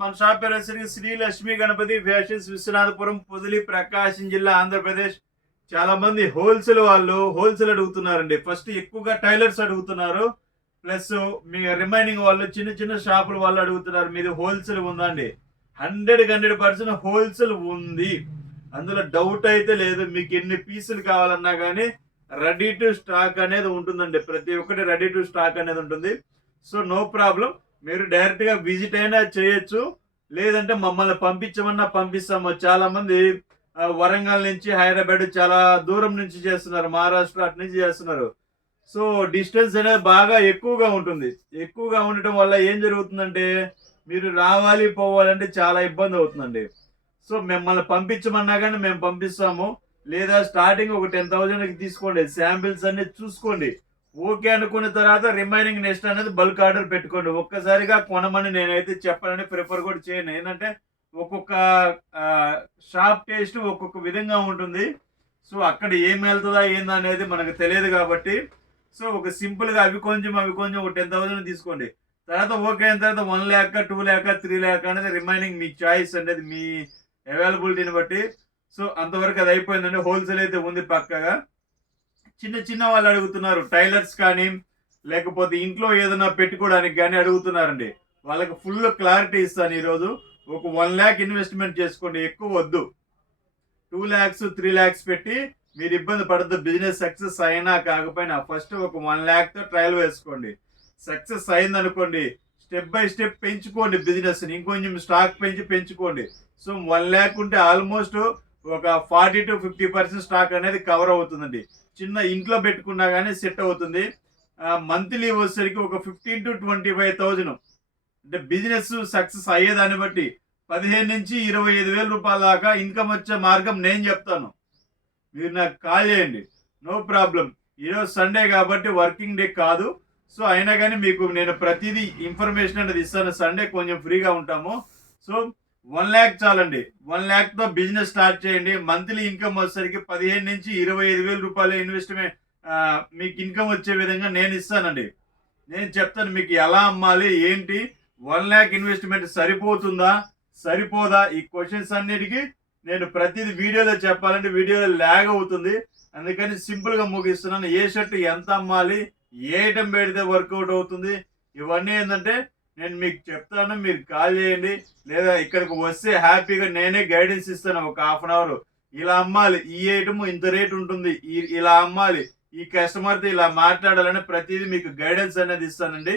మన షాప్ పేరు వచ్చేసరికి శ్రీ లక్ష్మీ గణపతి ఫ్యాషన్స్, విశ్వనాథపురం, పొదిలి, ప్రకాశం జిల్లా, ఆంధ్రప్రదేశ్. చాలా మంది హోల్సేల్ వాళ్ళు హోల్సేల్ అడుగుతున్నారండి. ఫస్ట్ ఎక్కువగా టైలర్స్ అడుగుతున్నారు, ప్లస్ మీ రిమైనింగ్ వాళ్ళు చిన్న చిన్న షాపుల వాళ్ళు అడుగుతున్నారు. మీది హోల్సేల్ ఉందండి? 100% హోల్సేల్ ఉంది, అందులో డౌట్ అయితే లేదు. మీకు ఎన్ని పీసులు కావాలన్నా కానీ రెడీ టు స్టాక్ అనేది ఉంటుందండి. ప్రతి ఒక్కటి రెడీ టు స్టాక్ అనేది ఉంటుంది. సో నో ప్రాబ్లం, మీరు డైరెక్ట్గా విజిట్ అయినా చేయొచ్చు, లేదంటే మమ్మల్ని పంపించమన్నా పంపిస్తాము. చాలా మంది వరంగల్ నుంచి, హైదరాబాద్ చాలా దూరం నుంచి చేస్తున్నారు, మహారాష్ట్ర అటు నుంచి చేస్తున్నారు. సో డిస్టెన్స్ అనేది బాగా ఎక్కువగా ఉంటుంది. ఎక్కువగా ఉండటం వల్ల ఏం జరుగుతుందంటే మీరు రావాలి పోవాలంటే చాలా ఇబ్బంది అవుతుందండి. సో మిమ్మల్ని పంపించమన్నా కానీ మేము పంపిస్తాము, లేదా స్టార్టింగ్ ఒక 10,000కి తీసుకోండి, శాంపిల్స్ అన్ని చూసుకోండి. ఓకే అనుకున్న తర్వాత రిమైనింగ్ నెక్స్ట్ అనేది బల్క్ ఆర్డర్ పెట్టుకోండి. ఒక్కసారిగా కొనమని నేనైతే చెప్పాలని ప్రిఫర్ కూడా చేయను. ఏంటంటే ఒక్కొక్క షాప్ టేస్ట్ ఒక్కొక్క విధంగా ఉంటుంది. సో అక్కడ ఏం వెళ్తుందా ఏందా అనేది మనకు తెలియదు కాబట్టి, సో ఒక సింపుల్గా అవి కొంచెం ఒక 10,000 తీసుకోండి. తర్వాత ఓకే అయిన తర్వాత 1 lakh, 2 lakh, 3 lakh అనేది రిమైనింగ్ మీ చాయిస్ అనేది, మీ అవైలబిలిటీని బట్టి. సో అంతవరకు అది అయిపోయిందండి. హోల్సేల్ అయితే ఉంది పక్కగా. చిన్న చిన్న వాళ్ళు అడుగుతున్నారు, టైలర్స్ కానీ లేకపోతే ఇంట్లో ఏదైనా పెట్టుకోవడానికి కానీ అడుగుతున్నారండి. వాళ్ళకి ఫుల్ క్లారిటీ ఇస్తాను ఈరోజు. ఒక 1 lakh ఇన్వెస్ట్మెంట్ చేసుకోండి, ఎక్కువ వద్దు. 2 lakhs 3 lakhs పెట్టి మీరు ఇబ్బంది పడద్దు. బిజినెస్ సక్సెస్ అయినా కాకపోయినా ఫస్ట్ ఒక 1 lakh ట్రయల్ వేసుకోండి. సక్సెస్ అయిందనుకోండి, స్టెప్ బై స్టెప్ పెంచుకోండి బిజినెస్ని, ఇంకొంచెం స్టాక్ పెంచుకోండి. సో 1 lakh ఉంటే ఆల్మోస్ట్ ఒక 40 to 50% స్టాక్ అనేది కవర్ అవుతుందండి. చిన్న ఇంట్లో పెట్టుకున్నా కానీ సెట్ అవుతుంది. మంత్లీ వచ్చేసరికి ఒక 15,000 to 25,000 అంటే బిజినెస్ సక్సెస్ అయ్యేదాన్ని బట్టి 15,000 నుంచి 25,000 రూపాయల దాకా ఇన్కమ్ వచ్చే మార్గం నేను చెప్తాను. మీరు నాకు కాల్ చేయండి, నో ప్రాబ్లం. ఈరోజు సండే కాబట్టి వర్కింగ్ డే కాదు. సో అయినా కానీ మీకు నేను ప్రతిదీ ఇన్ఫర్మేషన్ అనేది ఇస్తాను. సండే కొంచెం ఫ్రీగా ఉంటాము. సో 1 lakh చాలండి. 1 lakhతో బిజినెస్ స్టార్ట్ చేయండి. మంత్లీ ఇన్కమ్ వచ్చేసరికి 15,000 నుంచి 25,000 రూపాయలు ఇన్వెస్ట్మెంట్ మీకు ఇన్కమ్ వచ్చే విధంగా నేను ఇస్తానండి. నేను చెప్తాను మీకు ఎలా అమ్మాలి ఏంటి. 1 lakh ఇన్వెస్ట్మెంట్ సరిపోతుందా సరిపోదా, ఈ క్వశ్చన్స్ అన్నిటికీ నేను ప్రతిదీ వీడియోలో చెప్పాలంటే వీడియోలో ల్యాగ్ అవుతుంది. అందుకని సింపుల్గా ముగిస్తున్నాను. ఏ షర్ట్ ఎంత అమ్మాలి, ఏ ఐటమ్ పెడితే వర్కౌట్ అవుతుంది, ఇవన్నీ ఏంటంటే నేను మీకు చెప్తాను. మీరు కాల్ చేయండి, లేదా ఇక్కడికి వస్తే హ్యాపీగా నేనే గైడెన్స్ ఇస్తాను. ఒక 1/2 hour ఇలా అమ్మాలి, ఈ ఐటమ్ ఇంత రేట్ ఉంటుంది, ఇలా అమ్మాలి, ఈ కస్టమర్తో ఇలా మాట్లాడాలని ప్రతిదీ మీకు గైడెన్స్ అనేది ఇస్తానండి.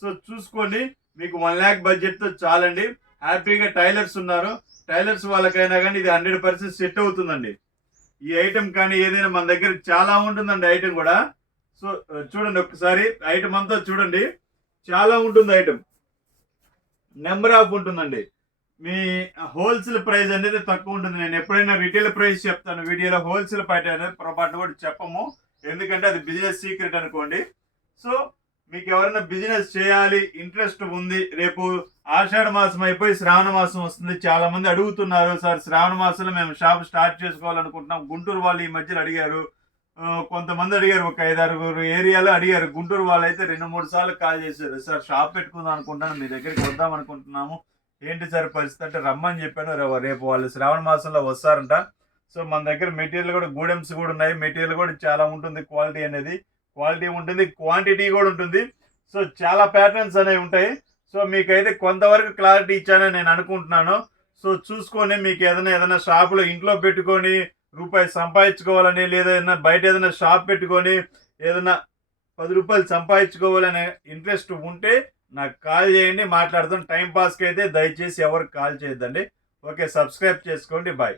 సో చూసుకోండి, మీకు 1 lakh బడ్జెట్తో చాలండి. హ్యాపీగా టైలర్స్ ఉన్నారు, టైలర్స్ వాళ్ళకైనా కానీ ఇది 100% సెట్ అవుతుందండి. ఈ ఐటమ్ కానీ ఏదైనా మన దగ్గర చాలా ఉంటుందండి ఐటమ్ కూడా. సో చూడండి ఒక్కసారి ఐటమ్ అంతా చూడండి, చాలా ఉంటుంది ఐటమ్, నెంబర్ ఆఫ్ ఉంటుందండి. మీ హోల్సేల్ ప్రైస్ అనేది తక్కువ ఉంటుంది. నేను ఎప్పుడైనా రిటైల్ ప్రైస్ చెప్తాను వీడియోలో, హోల్సేల్ ప్రైస్ అనేది పొరపాటు కూడా చెప్పము, ఎందుకంటే అది బిజినెస్ సీక్రెట్ అనుకోండి. సో మీకు ఎవరైనా బిజినెస్ చేయాలి ఇంట్రెస్ట్ ఉంది, రేపు ఆషాఢ మాసం అయిపోయి శ్రావణ మాసం వస్తుంది. చాలా మంది అడుగుతున్నారు, సార్ శ్రావణ మాసంలో మేము షాప్ స్టార్ట్ చేసుకోవాలనుకుంటున్నాం. గుంటూరు వాళ్ళు ఈ మధ్యలో అడిగారు, కొంతమంది అడిగారు, ఒక 5-6 ఏరియాలో అడిగారు. గుంటూరు వాళ్ళు అయితే 2-3 సార్లు కాల్ చేశారు, సార్ షాప్ పెట్టుకుందాం అనుకుంటాను, మీ దగ్గరికి వద్దాం అనుకుంటున్నాము, ఏంటి సార్ పరిస్థితి అంటే రమ్మని చెప్పాను. రేపు వాళ్ళు శ్రావణ మాసంలో వస్తారంట. సో మన దగ్గర మెటీరియల్ కూడా గూడెమ్స్ కూడా ఉన్నాయి, మెటీరియల్ కూడా చాలా ఉంటుంది, క్వాలిటీ అనేది క్వాలిటీ ఉంటుంది, క్వాంటిటీ కూడా ఉంటుంది. సో చాలా ప్యాటర్న్స్ అనేవి ఉంటాయి. సో మీకైతే కొంతవరకు క్లారిటీ ఇచ్చానని నేను అనుకుంటున్నాను. సో చూసుకొని మీకు ఏదైనా షాపులో ఇంట్లో పెట్టుకొని రూపాయి సంపాదించుకోవాలని, లేదా ఏదైనా బయట ఏదైనా షాప్ పెట్టుకొని ఏదైనా 10 రూపాయలు సంపాదించుకోవాలనే ఇంట్రెస్ట్ ఉంటే నాకు కాల్ చేయండి, మాట్లాడదాం. టైం పాస్కి అయితే దయచేసి ఎవరికి కాల్ చేయొద్దండి. ఓకే, సబ్స్క్రైబ్ చేసుకోండి. బాయ్.